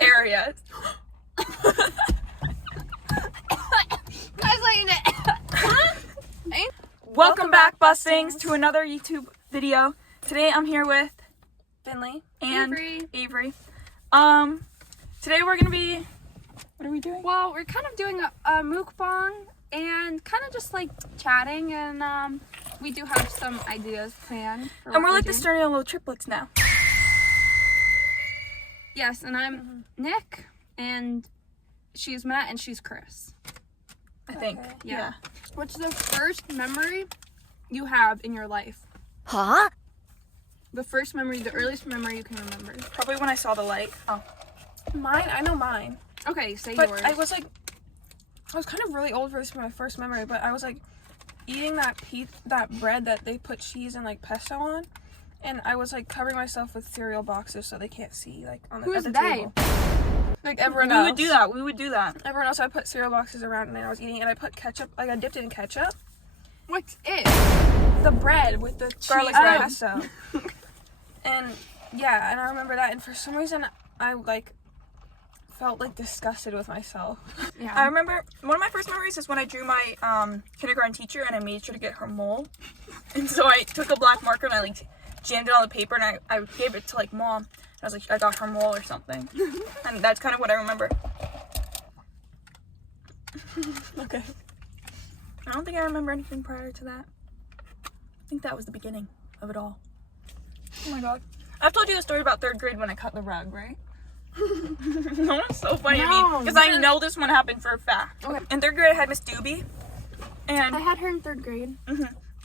area. Welcome back, Bustings, to another YouTube video. Today I'm here with Finley and Avery. Today we're gonna be, what are we doing? Well, we're kind of doing a mukbang and kind of just like chatting, and we do have some ideas planned. And we're like the Stereo triplets now. Yes, and I'm Nick, and she's Matt, and she's Chris. I think. Okay. Yeah. What's the first memory you have in your life? Huh? The first memory, the earliest memory you can remember. Probably when I saw the light. Oh. Mine, I know mine. Okay, say But yours. I was kind of really old for this, my first memory, but I was like eating that bread that they put cheese and like pesto on, and I was like covering myself with cereal boxes so they can't see like on the, Who's at the they? table. Like everyone We else. would do that. Everyone else, I put cereal boxes around and I was eating it, and I put ketchup, like I dipped it in ketchup. What's it? The bread with the Garlic cheese and bread. pesto. And yeah, and I remember that, and for some reason I like felt like disgusted with myself. Yeah. I remember one of my first memories is when I drew my kindergarten teacher and I made sure to get her mole. And so I took a black marker and I like jammed it on the paper and I gave it to like mom. I was like, I got her mole or something. And that's kind of what I remember. Okay. I don't think I remember anything prior to that. I think that was the beginning of it all. Oh my god. I've told you the story about 3rd grade when I cut the rug, right? No, it's so funny to me because I know this one happened for a fact. Okay. In 3rd grade I had Miss Doobie. And I had her in 3rd grade.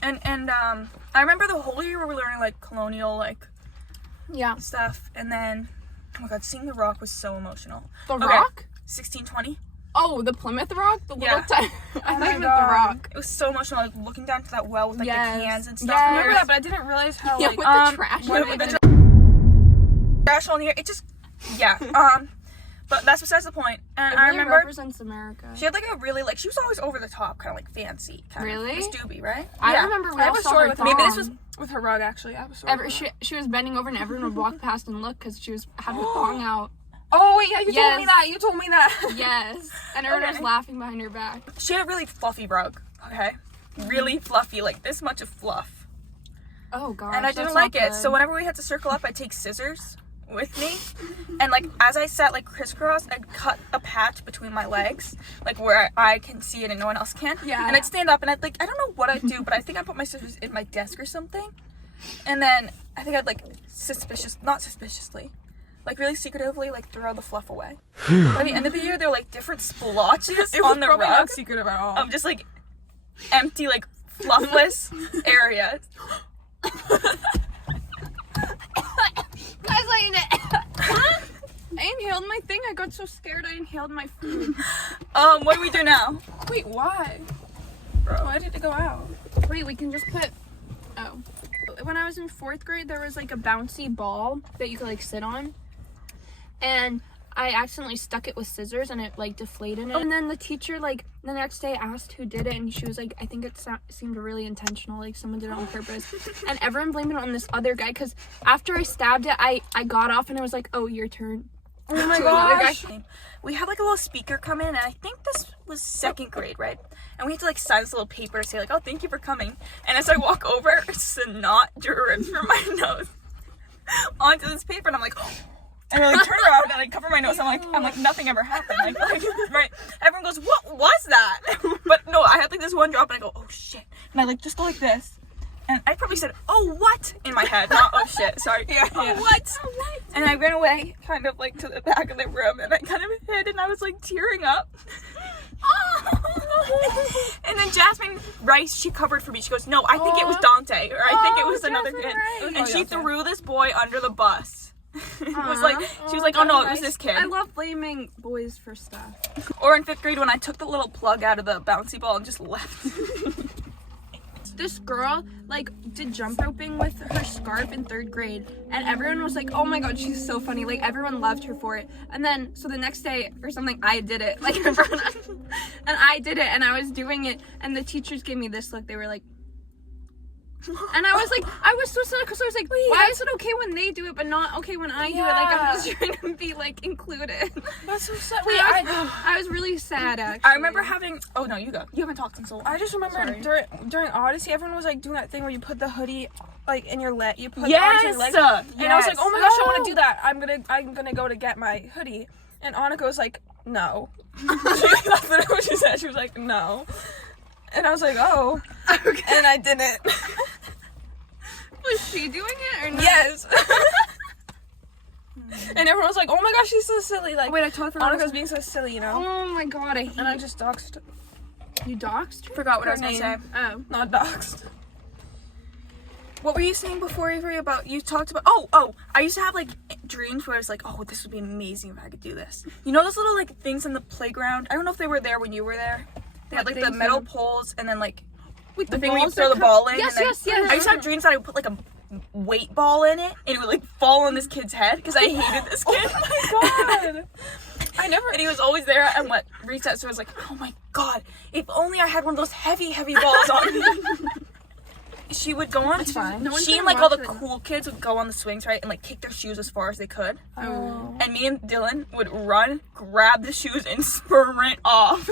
And I remember the whole year we were learning like colonial like Yeah. stuff, and then oh my god, seeing the rock was so emotional. The Okay. Rock? 1620. Oh, the Plymouth Rock? The little Yeah. time. I Oh my think with the God. Rock. It was so emotional, like looking down to that well with like Yes. the cans and stuff. Yes. I remember that, but I didn't realize how Yeah, like with the trash. What in with it. the trash on the air, it just yeah. But that's besides the point. And It I really remember represents America. she had like a really like she was always over the top, kind of like fancy. Kind Really? Of. Miss Doobie, right? I Yeah. remember we I all was saw sore her with thong. Maybe this was with her rug actually. I was sore. with her. she was bending over and everyone would walk past and look because she had her thong out. Oh wait, yeah, you told Yes. me that. You told me that. Yes. And everyone was Okay. laughing behind her back. She had a really fluffy rug. Okay, really fluffy, like this much of fluff. Oh gosh. And I didn't that's like not it. good. So whenever we had to circle up, I'd take scissors with me, and like as I sat like crisscross, I'd cut a patch between my legs, like where I can see it and no one else can. Yeah. And I'd stand up and I'd like I don't know what I'd do, but I think I put my scissors in my desk or something, and then I think I'd like not suspiciously, like really secretively like throw the fluff away. By the end of the year, there were like different splotches on the probably rug not secretive at all. of just like empty like fluffless areas. I inhaled my thing. I got so scared I inhaled my food. What do we do now? Wait, why? Why did it go out? Wait, we can just put... Oh. When I was in 4th grade, there was like a bouncy ball that you could like sit on. And I accidentally stuck it with scissors and it like deflated it. And then the teacher like the next day asked who did it, and she was like, I think it seemed really intentional, like someone did it on purpose. And everyone blamed it on this other guy because after I stabbed it, I got off and I was like, oh, your turn. Oh my To another gosh. guy. We had like a little speaker come in, and I think this was 2nd grade, right? And we had to like sign this little paper to say like, oh, thank you for coming. And as I walk over, snot drips from my nose onto this paper, and I'm like, oh. And I like turn around and I cover my nose. I'm like nothing ever happened. Like right? Everyone goes, what was that? But no, I had like this one drop, and I go, oh shit. And I like just go like this. And I probably said, oh, what? In my head. Not, oh, shit. Sorry. Yeah. Oh, what? And I ran away, kind of, like, to the back of the room. And I kind of hid, and I was, like, tearing up. And then Jasmine Rice, she covered for me. She goes, no, I think it was Dante. Or I think it was another Jasmine kid. Rice. And she Dante. threw this boy under the bus. It was like, she was like, oh, no, it was this kid. I love blaming boys for stuff. Or in 5th grade when I took the little plug out of the bouncy ball and just left. This girl like did jump roping with her scarf in 3rd grade, and everyone was like, oh my god, she's so funny, like everyone loved her for it. And then so the next day or something, I did it, like in front of, and I did it, and I was doing it, and the teachers gave me this look. They were like, And I was so sad because I was like, why is it okay when they do it but not okay when I do it? Like, I'm just trying to be like included. That's so sad. Wait, I was really sad actually. I remember having. Oh no, you go. You haven't talked in so long. I just remember during Odyssey, everyone was like doing that thing where you put the hoodie like in your leg. You put it onto your leg. And I was like, oh my gosh, I want to do that. I'm gonna go to get my hoodie. And Annika was like, no. That's what she said. She was like, no. And I was like, oh. Okay. And I didn't. Was she doing it or not? Yes. And everyone was like, oh my gosh, she's so silly. Like, wait, I totally forgot. Annika's being so silly, you know? Oh my god, I hate. And I just doxed. You doxed? Forgot what I was Her gonna say. Oh. Not doxed. What were you saying before, Avery? About you talked about? Oh, I used to have like dreams where I was like, oh, this would be amazing if I could do this. You know those little like things in the playground? I don't know if they were there when you were there. They had like the metal poles and then like With the thing where you throw the ball in. Yes, and then, yes. I used to have dreams that I would put like a weight ball in it and it would like fall on this kid's head because I hated this kid. Oh my god. And he was always there and what recess, so I was like, oh my god, if only I had one of those heavy balls on me. She would go on. She and like all the cool kids would go on the swings, right, and like kick their shoes as far as they could. Oh. And me and Dylan would run, grab the shoes, and sprint off.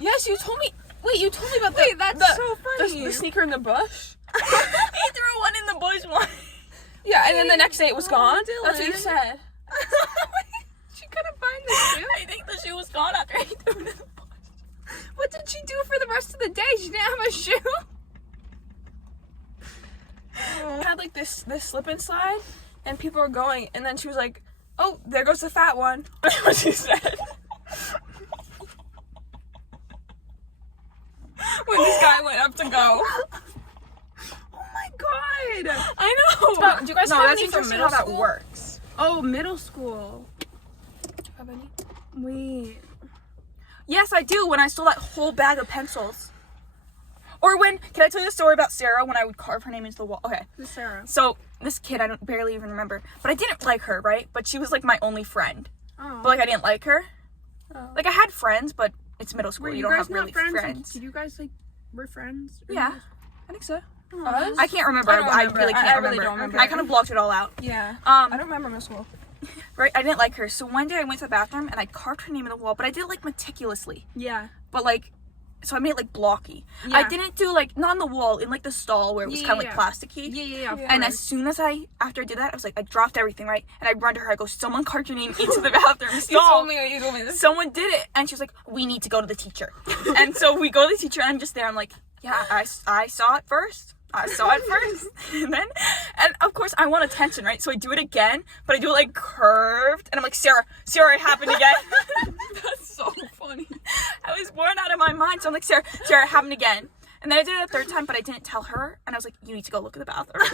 Yes, you told me. Wait, you told me about Wait, that's so funny. The sneaker in the bush. He threw one in the bush once. Yeah, and then the next day it was gone. Dylan. That's what you said. She couldn't find the shoe. I think the shoe was gone after he threw it in the bush. What did she do for the rest of the day? She didn't have a shoe. I had like this slip and slide, and people were going, and then she was like, "Oh, there goes the fat one." That's what she said. When this guy went up to go. Oh my god. I know. Do you guys have any from interesting middle how that school? works. Oh, middle school. Do you have any? Wait. Yes, I do. When I stole that whole bag of pencils. Or when, can I tell you a story about Sarah when I would carve her name into the wall? Okay. Who's Sarah? So, this kid, I don't barely even remember. But I didn't like her, right? But she was like my only friend. Oh. But like I didn't like her. Oh. Like I had friends, but it's middle school. Were You you don't guys have really not friends? friends. Did you guys like were friends? Yeah, I think so. Us? I can't remember. I don't remember. really can't I remember. really don't remember. I kind of blocked it all out. Yeah. I don't remember middle school. Right? I didn't like her. So one day I went to the bathroom and I carved her name in the wall, but I did it like meticulously. Yeah. But like, so I made it like blocky. Yeah. I didn't do like, not on the wall, in like the stall where it was kind of like plasticky. Yeah. And as soon as after I did that, I was like, I dropped everything, right? And I run to her, I go, someone carved your name into the bathroom You stall. told me this. Someone did it. And she was like, we need to go to the teacher. And so we go to the teacher and I'm just there. I'm like, yeah, I saw it first. And of course I want attention, right? So I do it again, but I do it like curved. And I'm like, Sarah, it happened again. That's so funny. I was born out of my mind. So I'm like, Sarah, it happened again. And then I did it a third time, but I didn't tell her. And I was like, you need to go look in the bathroom.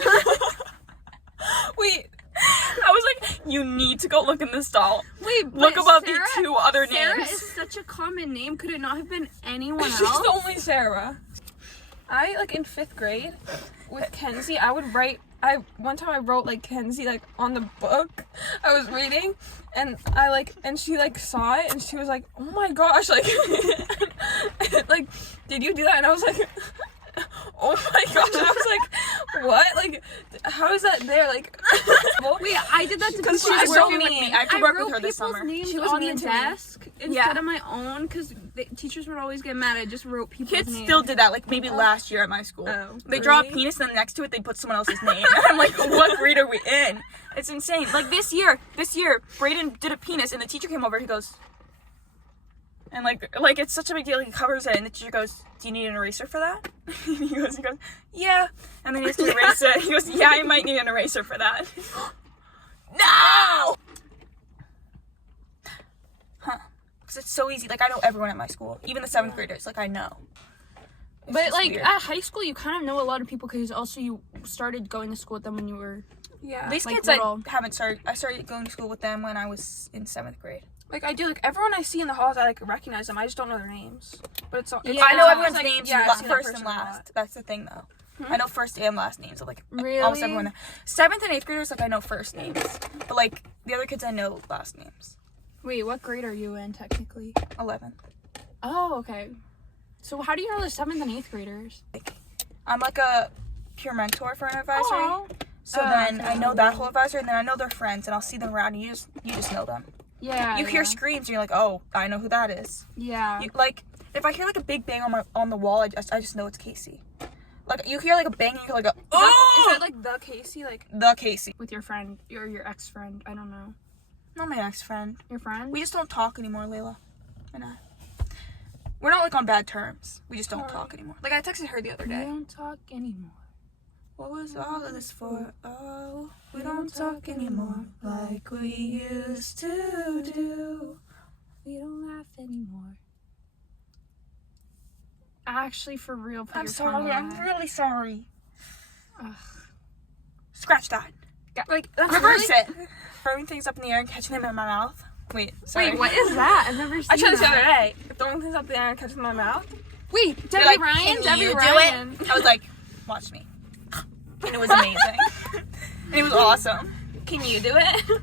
Wait. I was like, you need to go look in the stall. Wait, Look above Sarah, the two other Sarah names. is such a common name. Could it not have been anyone She's else? the only Sarah. I like in 5th grade with Kenzie, one time I wrote like Kenzie like on the book I was reading, and she like saw it and she was like, oh my gosh, like like, did you do that? And I was like, oh my gosh. And I was like, what? Like, how is that there? Like, wait, I did that to because people. she was I so wrote with mean. me. I have to work with her this summer. Names She was on mean the to me. desk instead Yeah. of my own because the teachers would always get mad. I just wrote people's Kids names. still did that, like maybe last year at my school. Oh, They draw a really? penis and then next to it they put someone else's name. And I'm like, what grade are we in? It's insane. Like this year, Brayden did a penis and the teacher came over, he goes, and like it's such a big deal, he covers it and the teacher goes, do you need an eraser for that? he goes, yeah. And then he has to erase it. He goes, yeah, I might need an eraser for that. No! Huh. Because it's so easy. Like, I know everyone at my school. Even the 7th graders. Like, I know. It's But just like weird. at high school, you kind of know a lot of people because also you started going to school with them when you were. Yeah. These like kids little. I haven't started. I started going to school with them when I was in 7th grade. Like, I do, like, everyone I see in the halls, I, like, recognize them. I just don't know their names. But it's Yeah. I know everyone's like, names yeah, I've seen that first and person a lot. last. That's the thing, though. I know first and last names of, like, Really? almost everyone. 7th and 8th graders, like, I know first names. But, like, the other kids, I know last names. Wait, what grade are you in technically? 11th. Oh, okay. So how do you know the 7th and 8th graders? I'm like a peer mentor for an advisory. Aw. So then I know that whole advisor, and then I know their friends, and I'll see them around, and you just know them. Yeah. You hear screams, and you're like, oh, I know who that is. Yeah. Like, if I hear like a big bang on the wall, I just know it's Casey. Like, you hear like a bang, and you hear like a, oh! Is that like the Casey? Like The Casey. With your friend, your ex-friend. I don't know. Not my ex-friend. Your friend? We just don't talk anymore, Layla and I. We're not like on bad terms. We just don't talk anymore. Like, I texted her the other We day. don't talk anymore. What was all of this for? Oh, we don't talk anymore like we used to do. We don't laugh anymore. Actually, for real, put I'm your sorry. tongue I'm away. really sorry. Ugh. Scratch that. like that's Reverse really- it. Throwing things up in the air and catching them in my mouth. Wait, sorry. Wait, what is that? I've never seen I tried this the other that. day. Throwing things up the air and catching my mouth. Wait, You're Debbie like, Ryan? "Can Debbie you do Ryan. it?" I was like, watch me. And it was amazing. And it was awesome. Can you do it?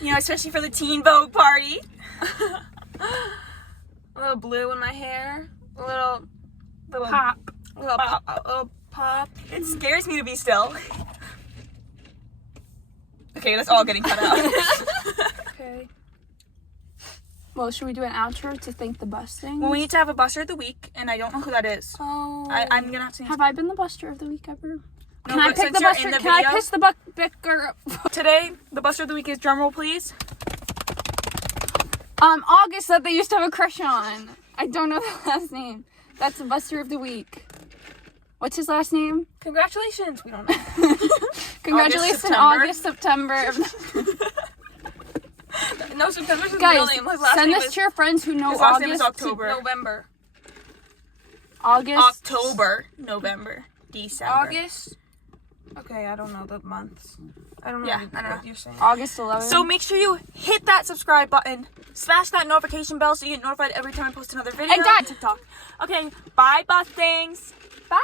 You know, especially for the Teen Vogue party. A little blue in my hair. A little Pop. pop. It scares me to be still. Okay, that's all getting cut out. Okay. Well, should we do an outro to thank the busting? Well, we need to have a buster of the week, and I don't know who that is. Oh. I'm gonna have to. Have I been the buster of the week ever? No, Can I but pick since the you're buster? in the Can I video- piss the bicker? Today, the buster of the week is drumroll, please. August that they used to have a crush on. I don't know the last name. That's the buster of the week. What's his last name? Congratulations. We don't know. Congratulations, August, September. No, September's his Guys, middle name. His last send name this is to your friends who know His last August. name is October. November. August. October, November, December. August. Okay, I don't know the months. I don't know. Yeah, what I don't know. you're saying. August 11th. So make sure you hit that subscribe button, smash that notification bell so you get notified every time I post another video. And that- TikTok. Okay, bye, bustings. Bye.